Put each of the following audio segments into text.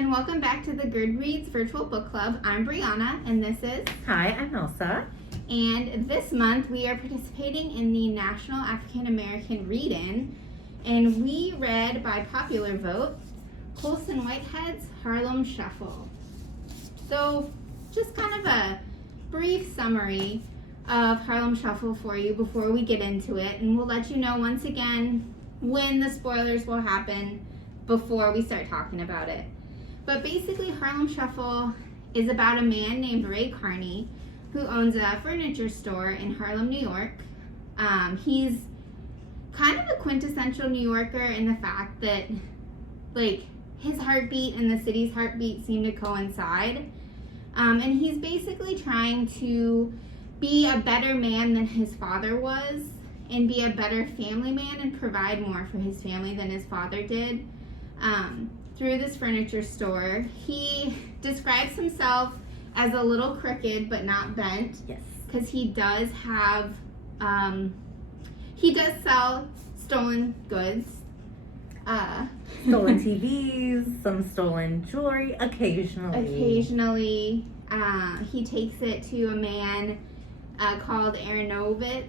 and welcome back to the Goodreads Virtual Book Club. I'm Brianna, and this is... Hi, I'm Elsa. And this month, we are participating in the National African American Read-In, and we read, by popular vote, Colson Whitehead's Harlem Shuffle. So, just kind of a brief summary of Harlem Shuffle for you before we get into it, and we'll let you know once again when the spoilers will happen before we start talking about it. But basically, Harlem Shuffle is about a man named Ray Carney who owns a furniture store in Harlem, New York. He's kind of a quintessential New Yorker in the fact that, like, his heartbeat and the city's heartbeat seem to coincide. And he's basically trying to be a better man than his father was and be a better family man and provide more for his family than his father did. Through this furniture store, he describes himself as a little crooked but not bent. Yes. Because he does have, he does sell stolen goods. Stolen TVs, some stolen jewelry, occasionally. He takes it to a man called Aronovitz,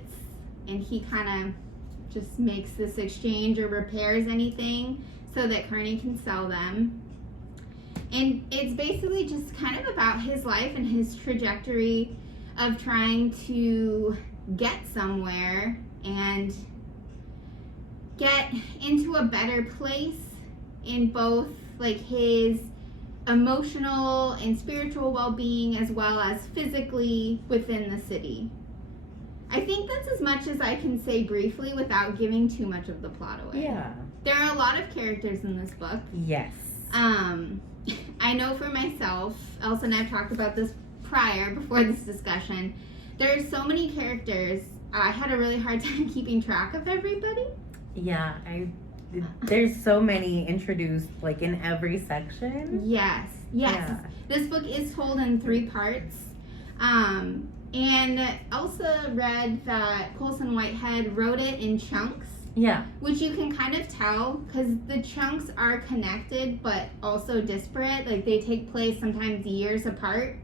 and he kind of just makes this exchange or repairs anything so that Carney can sell them. And it's basically just kind of about his life and his trajectory of trying to get somewhere and get into a better place in both like his emotional and spiritual well-being as well as physically within the city. I think that's as much as I can say briefly without giving too much of the plot away. Yeah. There are a lot of characters in this book. Yes. I know for myself, Elsa and I have talked about this before this discussion, there are so many characters, I had a really hard time keeping track of everybody. Yeah, there's so many introduced, like, in every section. Yes. Yeah. This book is told in 3 parts. And Elsa read that Colson Whitehead wrote it in chunks. Yeah. Which you can kind of tell because the chunks are connected but also disparate. Like, they take place sometimes years apart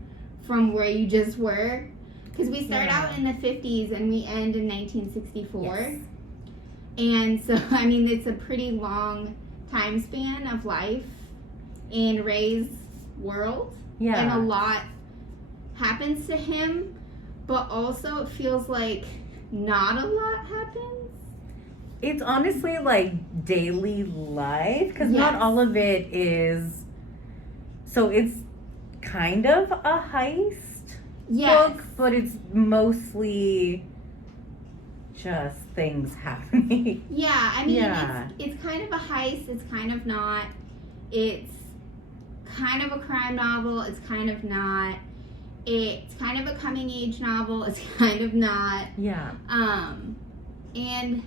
from where you just were. Because we start out in the 50s and we end in 1964. Yes. And so, I mean, it's a pretty long time span of life in Ray's world. Yeah. And a lot happens to him, but also it feels like not a lot happens. It's honestly like daily life, because not all of it is, so it's kind of a heist book, but it's mostly just things happening. Yeah, I mean, it's kind of a heist, it's kind of not, it's kind of a crime novel, it's kind of not, it's kind of a coming age novel, it's kind of not. Yeah. And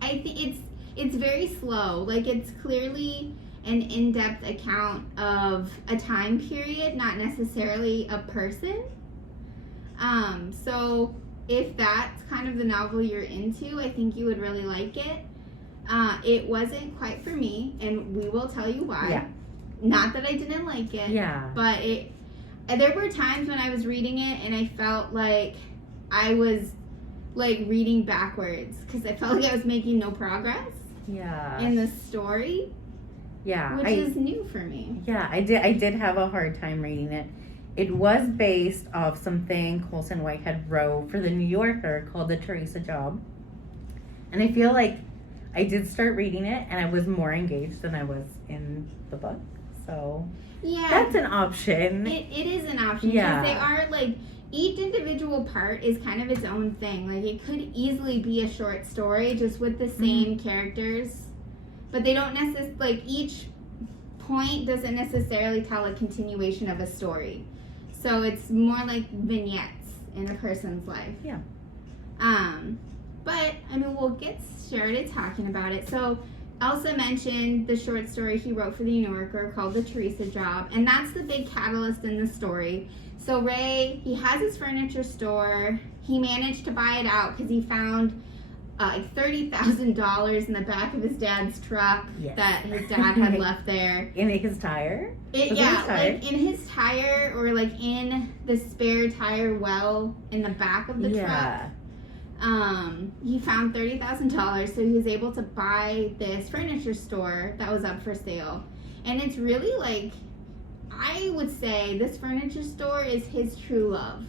I think it's very slow. Like, it's clearly an in-depth account of a time period, not necessarily a person. So if that's kind of the novel you're into, I think you would really like it. It wasn't quite for me, and we will tell you why. Yeah. Not that I didn't like it. Yeah. But there were times when I was reading it and I felt like I was like reading backwards because I felt like I was making no progress in the story. Yeah. Which is new for me. Yeah, I did have a hard time reading it. It was based off something Colson Whitehead wrote for the New Yorker called The Teresa Job. And I feel like I did start reading it and I was more engaged than I was in the book. So that's an option. It is an option because they are like, each individual part is kind of its own thing. Like, it could easily be a short story just with the same characters, but they don't necessarily, like, each point doesn't necessarily tell a continuation of a story. So it's more like vignettes in a person's life. Yeah. But, I mean, we'll get started talking about it. So Elsa mentioned the short story he wrote for the New Yorker called The Teresa Job, and that's the big catalyst in the story. So Ray, he has his furniture store. He managed to buy it out because he found like $30,000 in the back of his dad's truck Yes. that his dad had left there. In his tire? Like in his tire, or like in the spare tire well in the back of the truck. He found $30,000, so he was able to buy this furniture store that was up for sale. And it's really like, I would say this furniture store is his true love.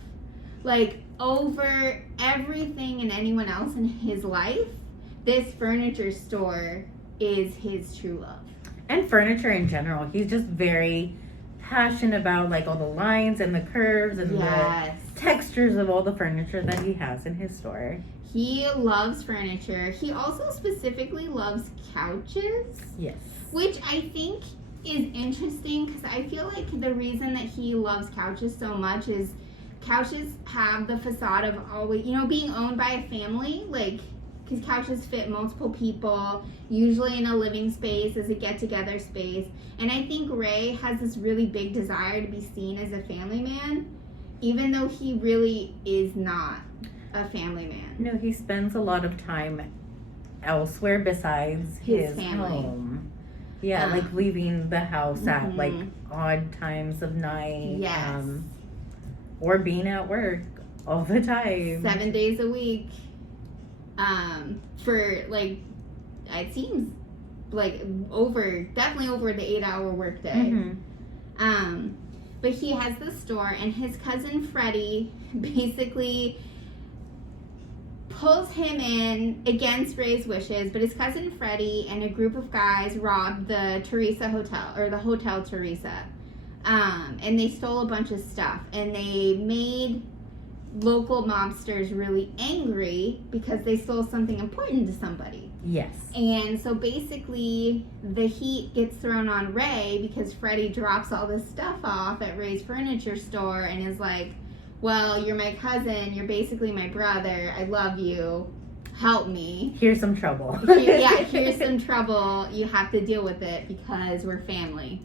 Like, over everything and anyone else in his life, this furniture store is his true love. And furniture in general. He's just very passionate about like all the lines and the curves and the textures of all the furniture that he has in his store. He loves furniture. He also specifically loves couches. Yes. Which I think is interesting, because I feel like the reason that he loves couches so much is couches have the facade of always, being owned by a family, like, because couches fit multiple people, usually in a living space as a get-together space. And I think Ray has this really big desire to be seen as a family man, even though he really is not a family man. No, he spends a lot of time elsewhere besides his family. Home. Yeah, like leaving the house at like odd times of night. Yes. Or being at work all the time. 7 days a week. For like, it seems like definitely over the 8-hour workday. But he has the store, and his cousin Freddie basically pulls him in against Ray's wishes. But his cousin Freddie and a group of guys robbed the Teresa Hotel, or the Hotel Teresa. And they stole a bunch of stuff, and they made local mobsters really angry because they stole something important to somebody. Yes. And so basically the heat gets thrown on Ray because Freddie drops all this stuff off at Ray's furniture store and is like, well, you're my cousin, you're basically my brother, I love you, help me. Here's some trouble. Here's some trouble, you have to deal with it because we're family.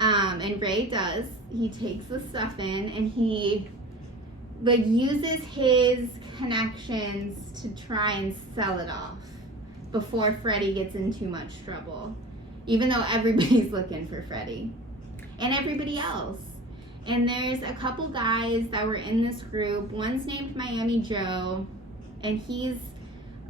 And Ray does. He takes the stuff in, and he like uses his connections to try and sell it off before Freddie gets in too much trouble. Even though everybody's looking for Freddie. And everybody else. And there's a couple guys that were in this group. One's named Miami Joe, and he's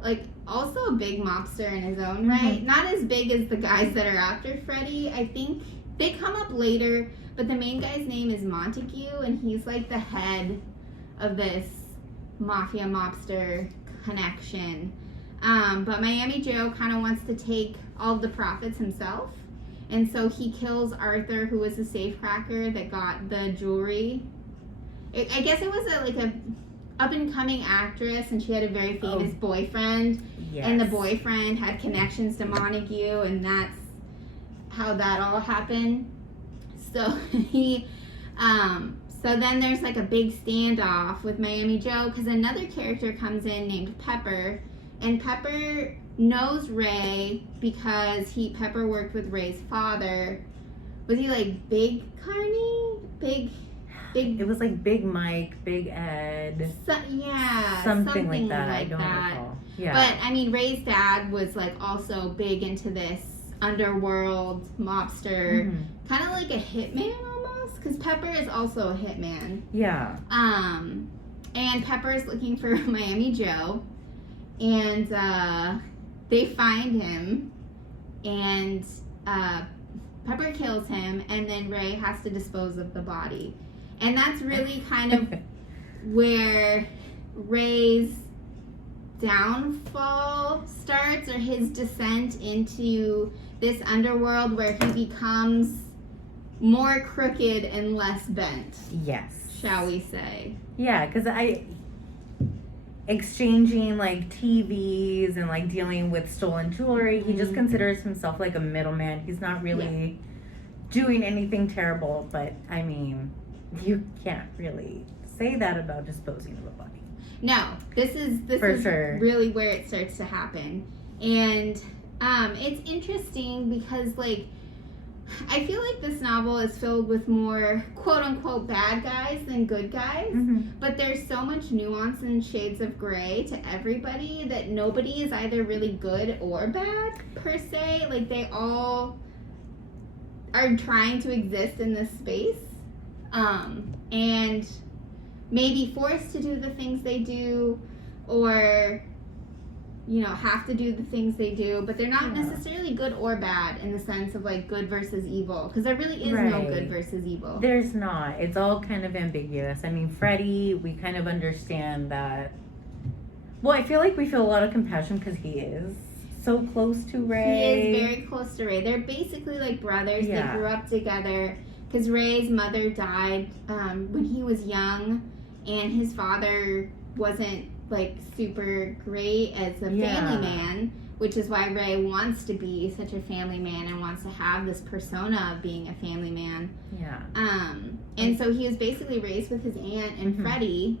like also a big mobster in his own right. Not as big as the guys that are after Freddie. I think they come up later, but the main guy's name is Montague, and he's like the head of this mafia mobster connection. But Miami Joe kind of wants to take all of the profits himself, and so he kills Arthur, who was the safecracker that got the jewelry. I guess it was a up-and-coming actress, and she had a very famous boyfriend. Yes. And the boyfriend had connections to Montague, and that's how that all happened. So so then there's like a big standoff with Miami Joe, because another character comes in named Pepper, and Pepper knows Ray because Pepper worked with Ray's father. Was he like Big Carney? Big. It was like Big Mike, Big Ed. Something like that. I don't recall. Yeah. But I mean, Ray's dad was like also big into this underworld mobster, kind of like a hitman almost, because Pepper is also a hitman. Yeah. And Pepper is looking for Miami Joe, and they find him, and Pepper kills him, and then Ray has to dispose of the body. And that's really kind of where Ray's downfall starts, or his descent into this underworld where he becomes more crooked and less bent. Yes. Shall we say. Yeah, because exchanging like TVs and like dealing with stolen jewelry, he just considers himself like a middleman. He's not really doing anything terrible, but I mean, you can't really say that about disposing of a body. No, this is really where it starts to happen. And it's interesting because like I feel like this novel is filled with more quote-unquote bad guys than good guys, but there's so much nuance and shades of gray to everybody that nobody is either really good or bad, per se. Like, they all are trying to exist in this space, and maybe forced to do the things they do, or have to do the things they do, but they're not necessarily good or bad in the sense of like good versus evil, because there really is no good versus evil. There's not. It's all kind of ambiguous. I mean, Freddie, we kind of understand that. Well, I feel like we feel a lot of compassion because he is so close to Ray. He is very close to Ray. They're basically like brothers. They grew up together because Ray's mother died when he was young, and his father wasn't like super great as a family man, which is why Ray wants to be such a family man and wants to have this persona of being a family man. And so he was basically raised with his aunt and Freddie,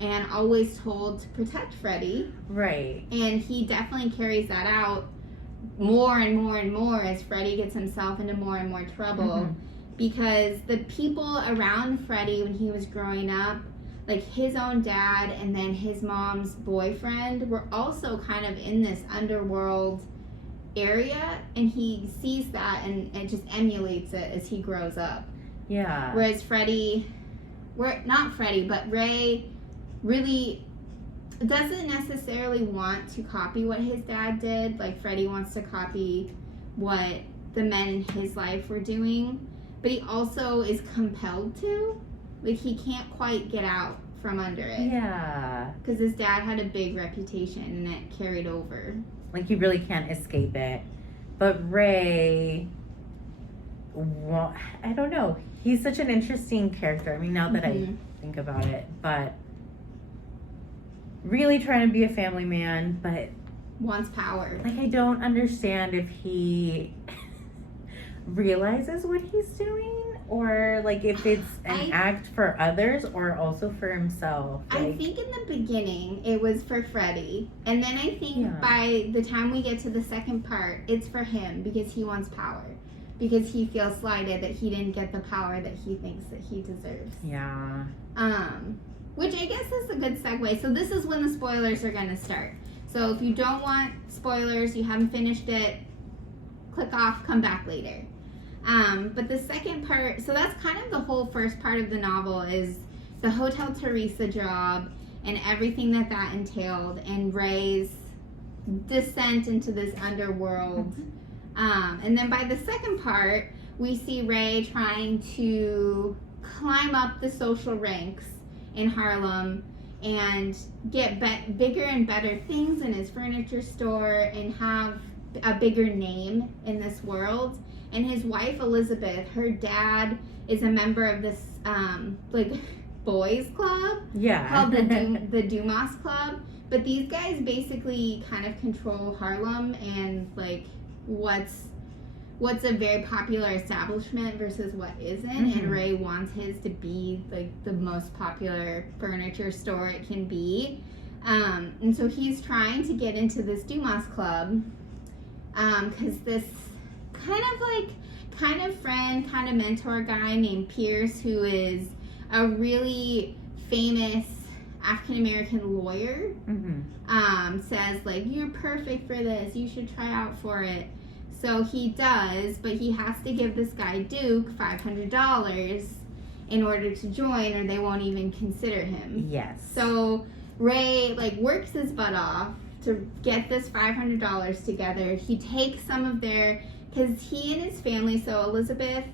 and always told to protect Freddie. Right. And he definitely carries that out more and more and more as Freddie gets himself into more and more trouble, because the people around Freddie when he was growing up, like his own dad and then his mom's boyfriend, were also kind of in this underworld area, and he sees that and just emulates it as he grows up. Yeah. Whereas Ray really doesn't necessarily want to copy what his dad did. Like, Freddie wants to copy what the men in his life were doing, but he also is compelled to. Like, he can't quite get out from under it. Yeah. Because his dad had a big reputation, and it carried over. Like, he really can't escape it. But Ray, well, I don't know. He's such an interesting character. I mean, now that I think about it. But really trying to be a family man, but wants power. Like, I don't understand if he realizes what he's doing, or like if it's an act for others or also for himself. Like, I think in the beginning it was for Freddie, and then I think by the time we get to the second part, it's for him because he wants power, because he feels slighted that he didn't get the power that he thinks that he deserves. Yeah. Which I guess is a good segue. So this is when the spoilers are going to start. So if you don't want spoilers, you haven't finished it, click off, come back later. But the second part, so that's kind of the whole first part of the novel, is the Hotel Teresa job and everything that entailed, and Ray's descent into this underworld. And then by the second part, we see Ray trying to climb up the social ranks in Harlem and get bigger and better things in his furniture store and have a bigger name in this world. And his wife Elizabeth, her dad is a member of this like boys club called the Dumas Club. But these guys basically kind of control Harlem and like what's a very popular establishment versus what isn't. And Ray wants his to be like the most popular furniture store it can be. And so he's trying to get into this Dumas Club because this kind of friend, kind of mentor guy named Pierce, who is a really famous African-American lawyer, says like, you're perfect for this, you should try out for it. So he does, but he has to give this guy Duke $500 in order to join, or they won't even consider him. Yes. So Ray like works his butt off to get this $500 together. He takes some of their, because he and his family, so Elizabeth,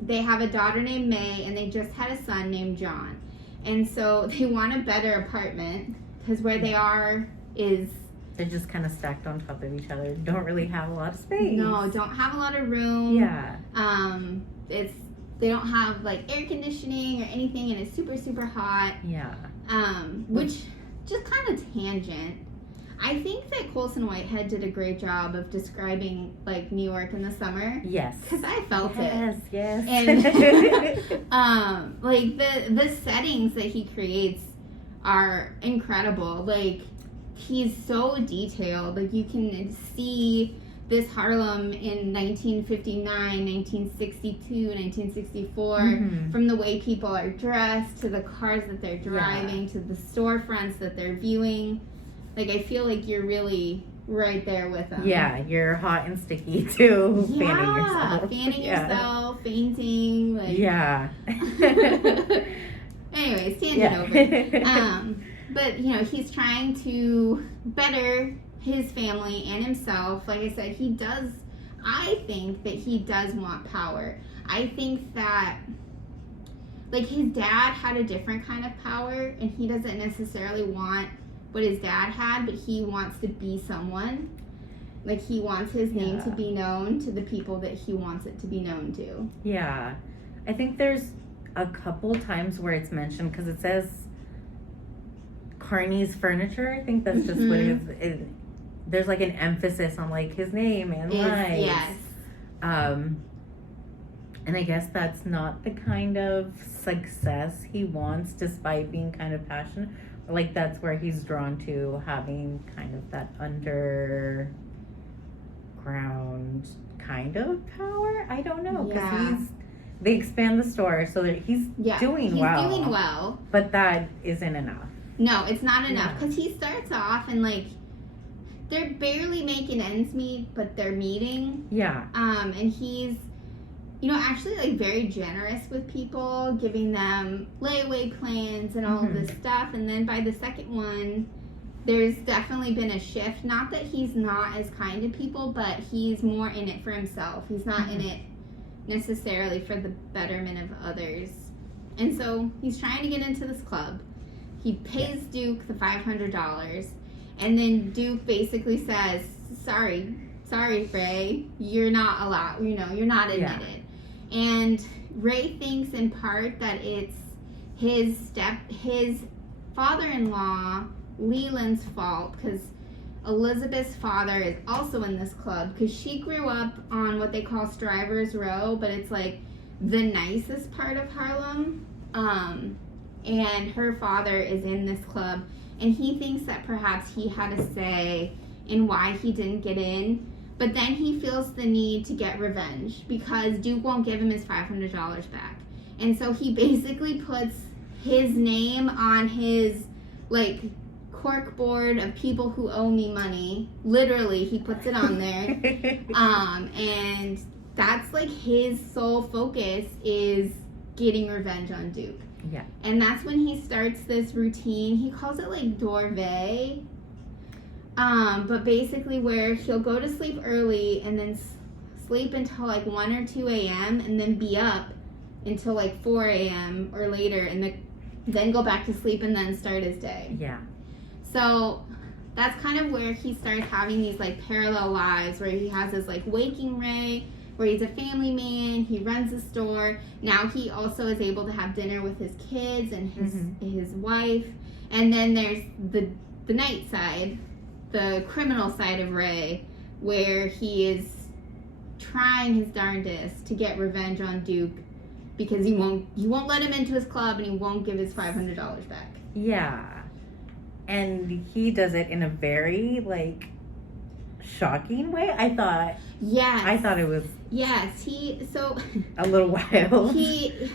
they have a daughter named May, and they just had a son named John. And so they want a better apartment, because where they are is... They're just kind of stacked on top of each other. Don't really have a lot of space. No, don't have a lot of room. Yeah. They don't have like air conditioning or anything, and it's super, super hot. Yeah. Which, just kind of tangent, I think that Colson Whitehead did a great job of describing like New York in the summer. Yes. Because I felt it. Yes. And like the settings that he creates are incredible. Like, he's so detailed. Like, you can see this Harlem in 1959, 1962, 1964, from the way people are dressed to the cars that they're driving to the storefronts that they're viewing. Like, I feel like you're really right there with them. Yeah, you're hot and sticky too. Yeah, fanning yourself, fainting. Like. Yeah. Anyways, tangent over. But, you know, he's trying to better his family and himself. Like I said, I think that he does want power. I think that, like, his dad had a different kind of power, and he doesn't necessarily want what his dad had, but he wants to be someone. Like, he wants his name to be known to the people that he wants it to be known to. Yeah. I think there's a couple times where it's mentioned, because it says Carney's Furniture. I think that's just what it is. There's like an emphasis on like his name and life. Yes. And I guess that's not the kind of success he wants, despite being kind of passionate. Like, that's where he's drawn to having kind of that underground kind of power. I don't know, because they expand the store so that he's doing well. He's doing well. But that isn't enough. No, it's not enough, because he starts off and, like, they're barely making ends meet, but they're meeting. Yeah. And he's, you know, actually, like, very generous with people, giving them layaway plans and all of this stuff. And then by the second one, there's definitely been a shift. Not that he's not as kind to people, but he's more in it for himself. He's not in it necessarily for the betterment of others. And so he's trying to get into this club. He pays Duke the $500. And then Duke basically says, sorry, Ray, you're not allowed, you know, you're not admitted. Yeah. And Ray thinks in part that it's his father-in-law, Leland's fault, because Elizabeth's father is also in this club, because she grew up on what they call Strivers Row, but it's like the nicest part of Harlem. And her father is in this club. And he thinks that perhaps he had a say in why he didn't get in. But then he feels the need to get revenge because Duke won't give him his $500 back. And so he basically puts his name on his, like, cork board of people who owe me money. Literally, he puts it on there. And that's, like, his sole focus is getting revenge on Duke. Yeah. And that's when he starts this routine. He calls it like Dorvey. But basically where he'll go to sleep early and then sleep until like 1 or 2 a.m. and then be up until like 4 a.m. or later and then go back to sleep and then start his day. Yeah. So that's kind of where he starts having these like parallel lives where he has this like waking Ray, where he's a family man, he runs a store. Now he also is able to have dinner with his kids and his wife. And then there's the night side, the criminal side of Ray, where he is trying his darndest to get revenge on Duke because he won't let him into his club and he won't give his $500 back. Yeah. And he does it in a very, like, shocking way. I thought it was a little wild. He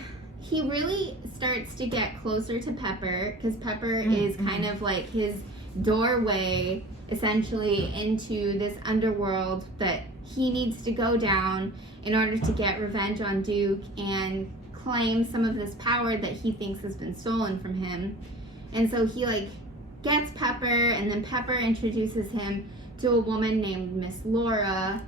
really starts to get closer to Pepper because Pepper is kind of like his doorway essentially into this underworld that he needs to go down in order to get revenge on Duke and claim some of this power that he thinks has been stolen from him. And so he like gets Pepper, and then Pepper introduces him to a woman named Miss Laura,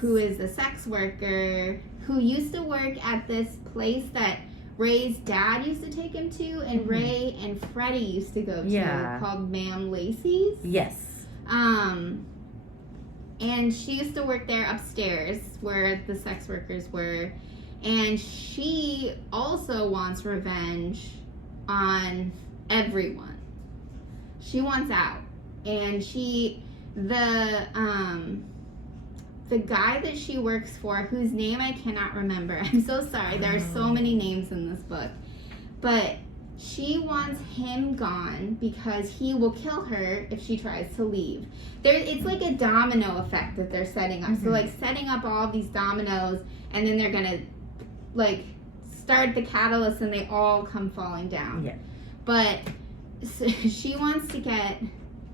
who is a sex worker who used to work at this place that Ray's dad used to take him to, and Ray and Freddie used to go to, called Ma'am Lacey's. Yes. And she used to work there upstairs where the sex workers were, and she also wants revenge on everyone. She wants out, and the guy that she works for, whose name I cannot remember. I'm so sorry. There are so many names in this book. But she wants him gone because he will kill her if she tries to leave. It's like a domino effect that they're setting up. Mm-hmm. So, like, setting up all of these dominoes, and then they're going to, like, start the catalyst and they all come falling down. Yeah. But so she wants to get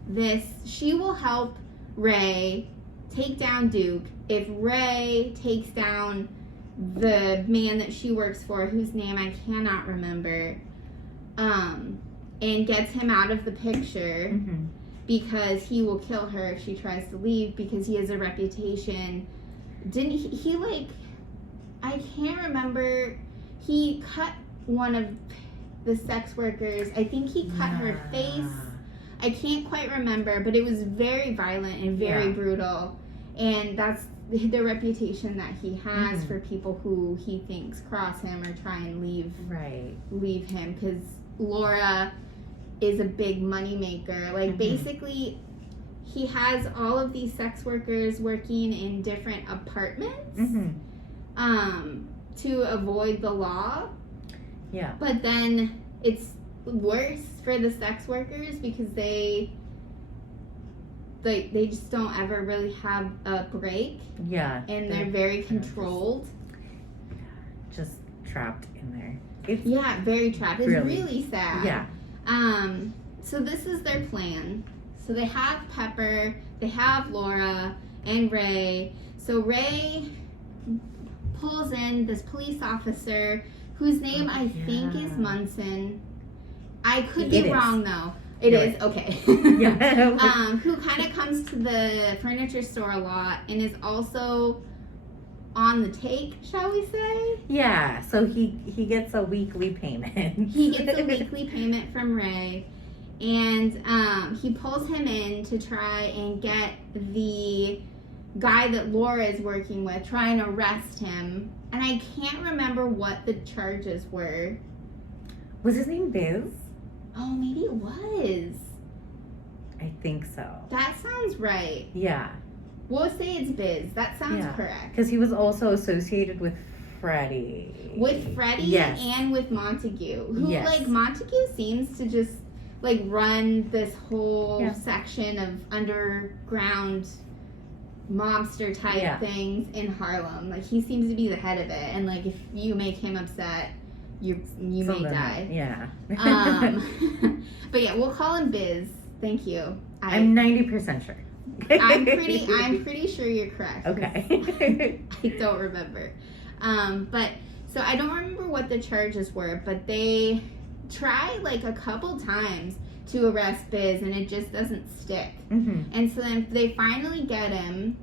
this. She will help Ray take down Duke if Ray takes down the man that she works for, whose name I cannot remember, and gets him out of the picture, Mm-hmm. because he will kill her if she tries to leave, because he has a reputation. Didn't he like, I can't remember, he cut one of the sex workers. I think he cut her face. I can't quite remember, but it was very violent and very brutal. And that's the reputation that he has for people who he thinks cross him or try and leave him, because Laura is a big money maker. Like, basically, he has all of these sex workers working in different apartments to avoid the law. Yeah. But then it's worse for the sex workers because they just don't ever really have a break. Yeah. And they're very controlled. Just trapped in there. Very trapped. It's really sad. Yeah. So this is their plan. So they have Pepper, they have Laura, and Ray. So Ray pulls in this police officer whose name I think is Munson. I could be wrong though. It is? Okay. Yeah. Who kind of comes to the furniture store a lot and is also on the take, shall we say? Yeah, so he gets a weekly payment. He gets a weekly payment from Ray, and he pulls him in to try and get the guy that Laura is working with, try and arrest him. And I can't remember what the charges were. Was his name Biz? Oh, maybe it was. I think so. That sounds right. Yeah. We'll say it's Biz. That sounds correct. Because he was also associated with Freddie. With Freddie and with Montague. Who, like, Montague seems to just, like, run this whole section of underground mobster type things in Harlem. Like, he seems to be the head of it. And, like, if you make him upset, you may die. Yeah. But yeah, we'll call him Biz. Thank you. I'm 90% sure. I'm pretty sure you're correct. Okay. I don't remember. But so I don't remember what the charges were, but they try like a couple times to arrest Biz and it just doesn't stick. And so then they finally get him,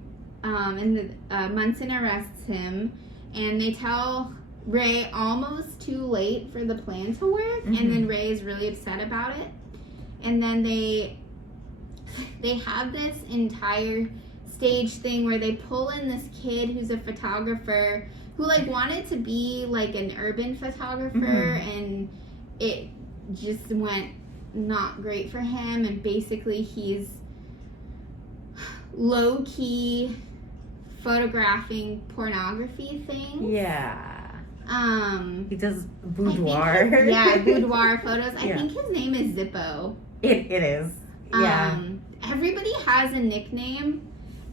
and Munson arrests him, and they tell Ray almost too late for the plan to work, and then Ray is really upset about it. And then they have this entire stage thing where they pull in this kid who's a photographer who like wanted to be like an urban photographer, and it just went not great for him, and basically he's low-key photographing pornography things. He does boudoir. Boudoir photos. I think his name is Zippo. It is. Everybody has a nickname,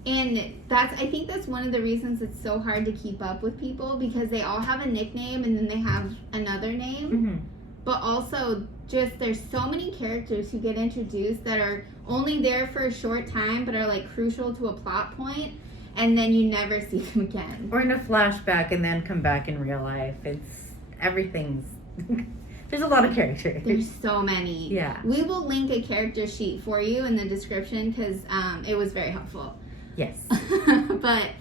and I think that's one of the reasons it's so hard to keep up with people, because they all have a nickname and then they have another name. But also just there's so many characters who get introduced that are only there for a short time but are like crucial to a plot point, and then you never see them again. Or in a flashback and then come back in real life. Everything's there's a lot of characters. There's so many. Yeah. We will link a character sheet for you in the description because it was very helpful. Yes. But,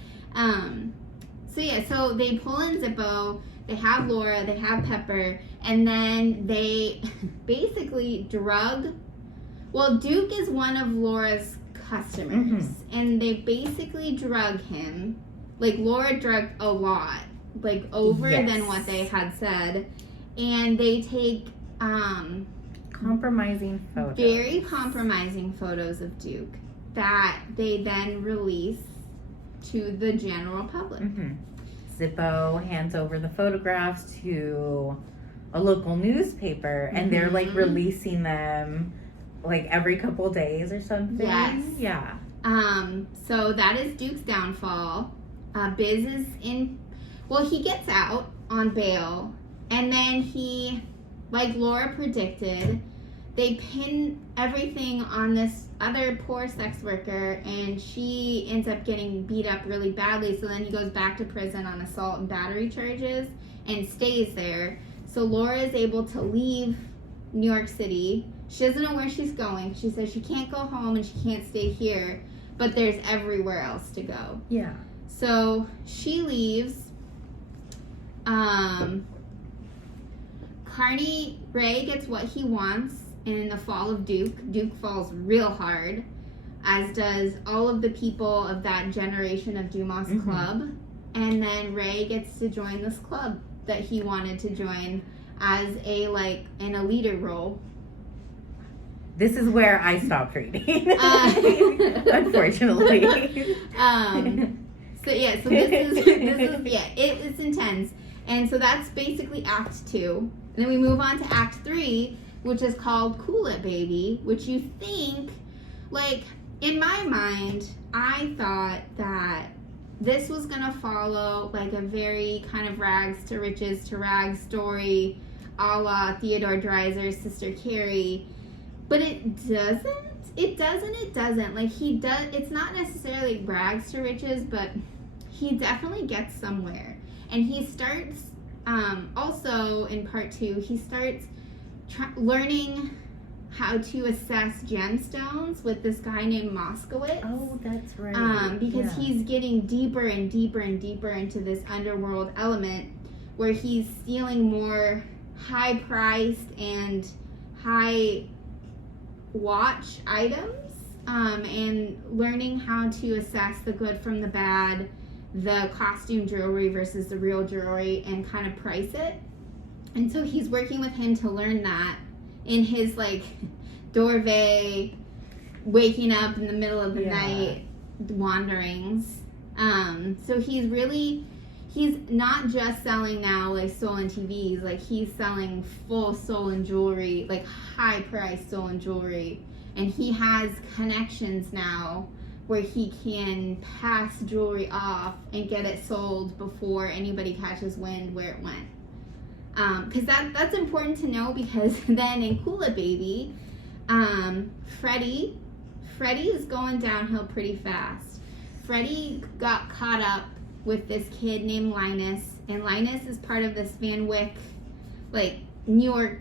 so they pull in Zippo, they have Laura, they have Pepper, and then they basically Duke is one of Laura's customers, and they basically drug him. Like, Laura drugged a lot, like, over than what they had said. And they take compromising photos. Very compromising photos of Duke that they then release to the general public. Zippo hands over the photographs to a local newspaper, and they're like Mhm. releasing them like every couple days or something. Yes. Yeah. So that is Duke's downfall. Biz is in. Well, he gets out on bail, and then he, like Laura predicted, they pin everything on this other poor sex worker, and she ends up getting beat up really badly. So then he goes back to prison on assault and battery charges and stays there. So Laura is able to leave New York City. She doesn't know where she's going. She says she can't go home and she can't stay here, but there's everywhere else to go. Yeah. So she leaves. Ray gets what he wants in the fall of Duke. Duke falls real hard, as does all of the people of that generation of Dumas Club. And then Ray gets to join this club that he wanted to join as in a leader role. This is where I stopped reading, unfortunately. So this is it's intense. And so that's basically Act 2. And then we move on to Act 3, which is called Cool It Baby, which you think, in my mind, I thought that this was going to follow, a very kind of rags to riches to rags story, a la Theodore Dreiser's Sister Carrie. But it doesn't. It doesn't. It's not necessarily rags to riches, but he definitely gets somewhere. And he starts, also in part 2, he starts learning how to assess gemstones with this guy named Moskowitz. Oh, that's right. Because he's getting deeper and deeper and deeper into this underworld element where he's stealing more high-priced and high watch items, and learning how to assess the good from the bad, the costume jewelry versus the real jewelry, and kind of price it. And so he's working with him to learn that in his Dorvey, waking up in the middle of the night wanderings. So he's not just selling now stolen TVs, he's selling full stolen jewelry, high priced stolen jewelry. And he has connections now where he can pass jewelry off and get it sold before anybody catches wind where it went. Because that's important to know, because then in Cool It Baby, Freddie is going downhill pretty fast. Freddie got caught up with this kid named Linus, and Linus is part of this Van Wyck, New York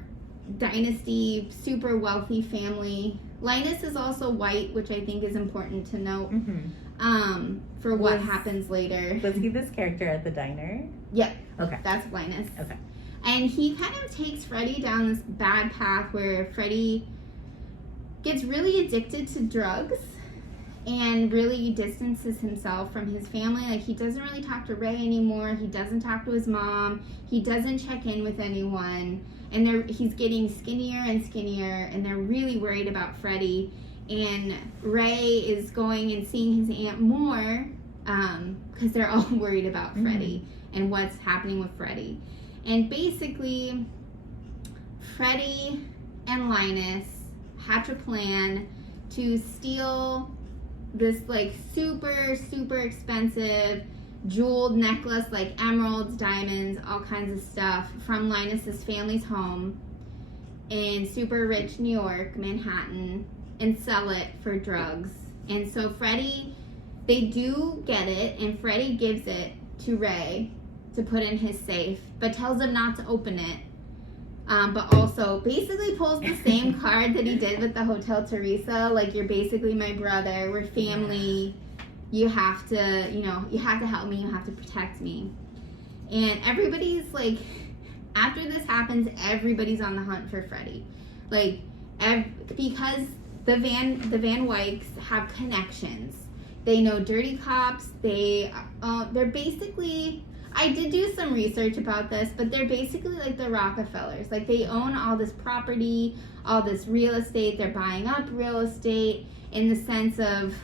dynasty, super wealthy family. Linus is also white, which I think is important to note, for what happens later. Was he this character at the diner? Yep. Okay. That's Linus. Okay. And he kind of takes Freddie down this bad path where Freddie gets really addicted to drugs and really distances himself from his family. He doesn't really talk to Ray anymore. He doesn't talk to his mom. He doesn't check in with anyone. And he's getting skinnier and skinnier, and they're really worried about Freddie. And Ray is going and seeing his aunt more, because they're all worried about Freddie and what's happening with Freddie. And basically, Freddie and Linus hatch a plan to steal this super, super expensive jeweled necklace, emeralds, diamonds, all kinds of stuff, from Linus's family's home in super rich New York, Manhattan, and sell it for drugs. And so they do get it, and Freddie gives it to Ray to put in his safe, but tells him not to open it. But also basically pulls the same card that he did with the Hotel Teresa, you're basically my brother, we're family, you have to help me, you have to protect me. And everybody's after this happens, everybody's on the hunt for Freddie. Because the Van Wykes have connections. They know dirty cops, they're basically, I did do some research about this, but they're basically like the Rockefellers. They own all this property, all this real estate. They're buying up real estate in the sense of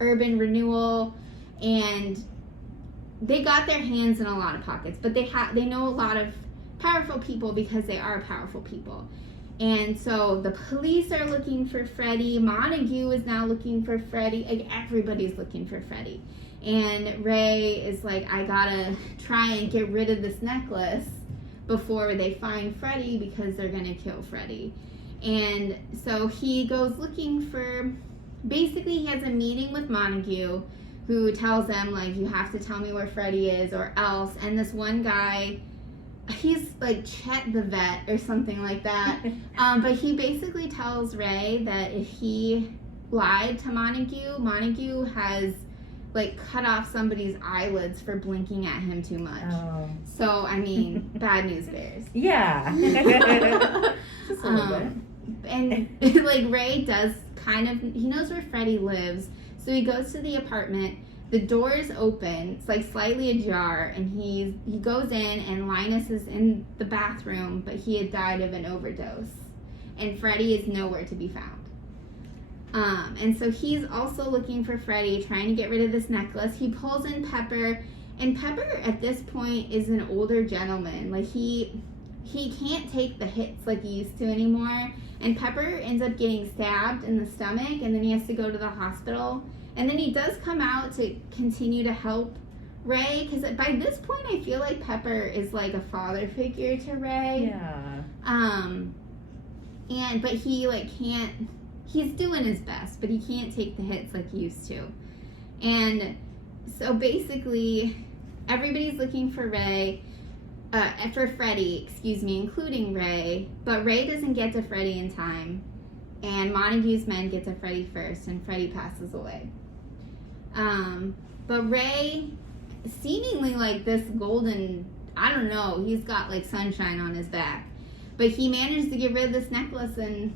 urban renewal, and they got their hands in a lot of pockets. But they know a lot of powerful people because they are powerful people. And so the police are looking for Freddie. Montague is now looking for Freddie. Like, everybody's looking for Freddie. And Ray is like, I gotta try and get rid of this necklace before they find Freddie because they're gonna kill Freddie. And so he goes looking for, basically he has a meeting with Montague, who tells them, like, you have to tell me where Freddie is or else. And this one guy, he's like Chet the Vet or something like that. But he basically tells Ray that if he lied to Montague has like cut off somebody's eyelids for blinking at him too much. Oh. So, I mean, bad news bears. Yeah. Just a little bit. And like Ray does kind of, he knows where Freddie lives. So he goes to the apartment. The door is open. It's like slightly ajar, and he goes in, and Linus is in the bathroom, but he had died of an overdose, and Freddie is nowhere to be found. And so he's also looking for Freddie, trying to get rid of this necklace. He pulls in Pepper, and Pepper at this point is an older gentleman. Like he can't take the hits like he used to anymore. And Pepper ends up getting stabbed in the stomach, and then he has to go to the hospital. And then he does come out to continue to help Ray, because by this point I feel like Pepper is like a father figure to Ray. Yeah. But he like can't. He's doing his best, but he can't take the hits like he used to. And so basically, everybody's looking for Freddie, including Ray. But Ray doesn't get to Freddie in time. And Montague's men get to Freddie first, and Freddie passes away. But Ray, seemingly like this golden, I don't know, he's got like sunshine on his back. But he managed to get rid of this necklace, and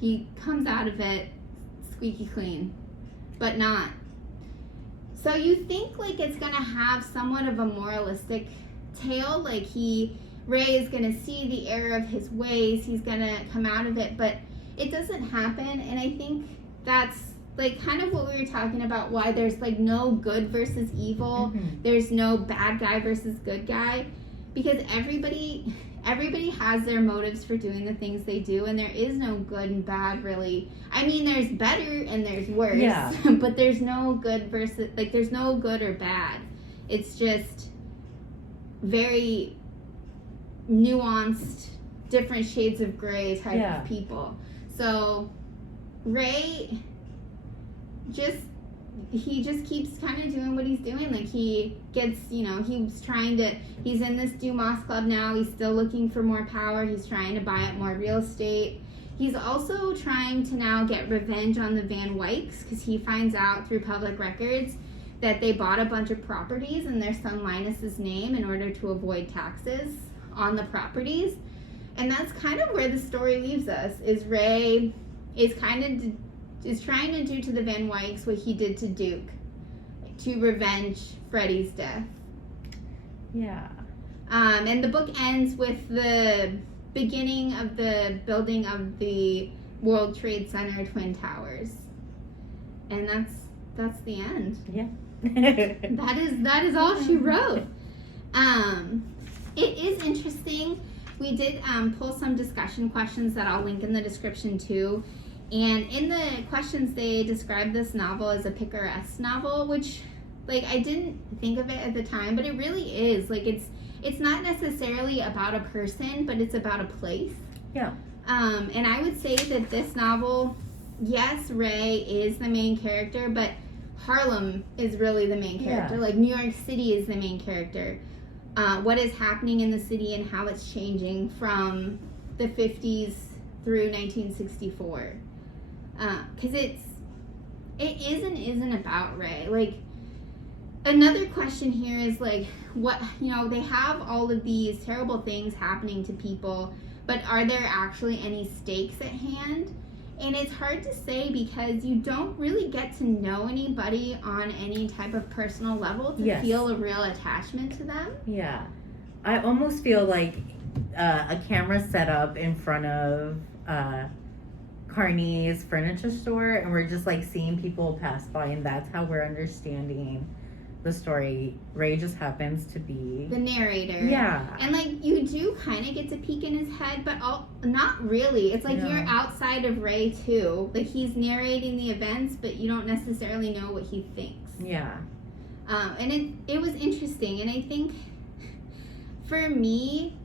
he comes out of it squeaky clean. But not. So you think like it's going to have somewhat of a moralistic tale, like Ray is going to see the error of his ways, he's going to come out of it, but it doesn't happen. And I think that's like kind of what we were talking about, why there's like no good versus evil. Mm-hmm. There's no bad guy versus good guy, because everybody has their motives for doing the things they do, and there is no good and bad really. I mean, there's better and there's worse. Yeah. But there's no good versus, like, there's no good or bad. It's just very nuanced, different shades of gray type of people. So Ray he just keeps kind of doing what he's doing. Like, he gets, he's in this Dumas club now. He's still looking for more power. He's trying to buy up more real estate. He's also trying to now get revenge on the Van Wycks, because he finds out through public records that they bought a bunch of properties in their son Linus's name in order to avoid taxes on the properties. And that's kind of where the story leaves us, is Ray is trying to do to the Van Wycks what he did to Duke, to revenge Freddie's death. Yeah. And the book ends with the beginning of the building of the World Trade Center Twin Towers. And that's the end. Yeah. that is all she wrote. It is interesting. We did pull some discussion questions that I'll link in the description too. And in the questions, they described this novel as a picaresque novel, which, like, I didn't think of it at the time, but it really is. Like, it's not necessarily about a person, but it's about a place. Yeah. And I would say that this novel, yes, Ray is the main character, but Harlem is really the main character. Yeah. Like, New York City is the main character. What is happening in the city and how it's changing from the 50s through 1964. Because it is and isn't about Ray. Like, another question here is, like, what, they have all of these terrible things happening to people, but are there actually any stakes at hand? And it's hard to say, because you don't really get to know anybody on any type of personal level to feel a real attachment to them. Yeah. I almost feel like a camera set up in front of Carney's furniture store, and we're just like seeing people pass by, and that's how we're understanding the story. Ray just happens to be the narrator. Yeah. And like you do kind of get to peek in his head, but not really. It's like No. you're outside of Ray too. Like he's narrating the events, but you don't necessarily know what he thinks. Yeah. And it was interesting, and I think for me,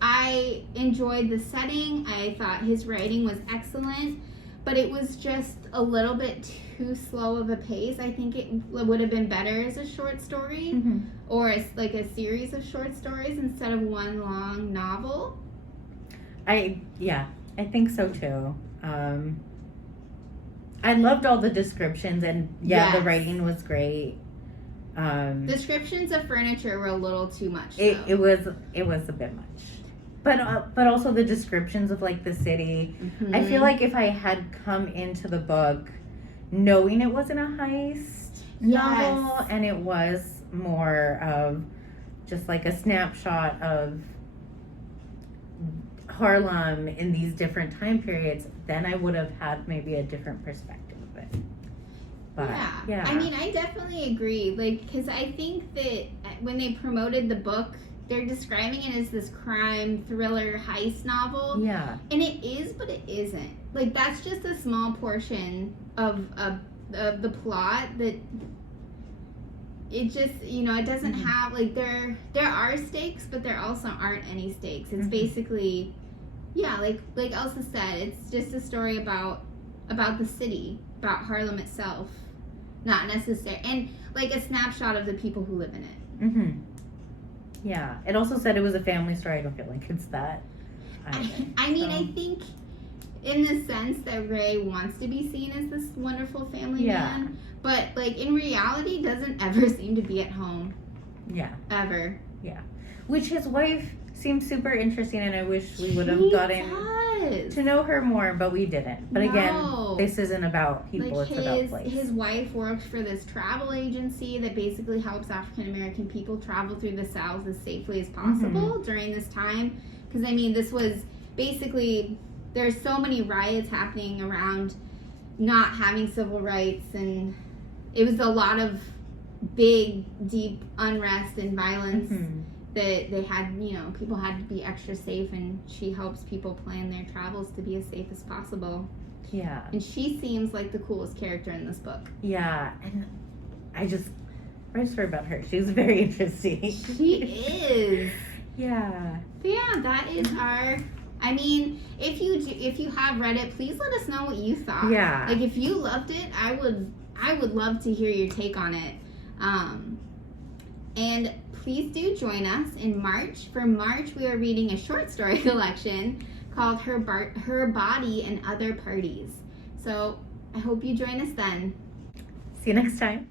I enjoyed the setting. I thought his writing was excellent, but it was just a little bit too slow of a pace. I think it would have been better as a short story Mm-hmm. or as like a series of short stories instead of one long novel. I think so too. I loved all the descriptions, and the Yes. writing was great. Descriptions of furniture were a little too much. It was a bit much, but also the descriptions of like the city. Mm-hmm. I feel like if I had come into the book knowing it wasn't a heist novel and it was more of just like a snapshot of Harlem in these different time periods, then I would have had maybe a different perspective of it. But yeah. I mean, I definitely agree. Like, because I think that when they promoted the book, they're describing it as this crime thriller heist novel. Yeah. And it is, but it isn't. Like, that's just a small portion of the plot that it just, it doesn't have, like, there are stakes, but there also aren't any stakes. It's basically, like Elsa said, it's just a story about the city, about Harlem itself. Not necessary, and like a snapshot of the people who live in it. Mm-hmm. Yeah. It also said it was a family story. I don't feel like it's that. I mean, I think in the sense that Ray wants to be seen as this wonderful family man, but like in reality doesn't ever seem to be at home. Yeah. Ever. Yeah. Which his wife seems super interesting, and I wish we would have gotten to know her more, but we didn't. But again, this isn't about people, like it's about place. His wife works for this travel agency that basically helps African American people travel through the South as safely as possible during this time. Because, I mean, this was basically, there's so many riots happening around not having civil rights, and it was a lot of big, deep unrest and violence. That they had, people had to be extra safe, and she helps people plan their travels to be as safe as possible. Yeah. And she seems like the coolest character in this book. Yeah, and I just read about her. She was very interesting. She is. Yeah. But yeah, that is our. I mean, if you have read it, please let us know what you thought. Yeah. Like if you loved it, I would love to hear your take on it. And please do join us in March. For March, we are reading a short story collection called Her Body and Other Parties. So I hope you join us then. See you next time.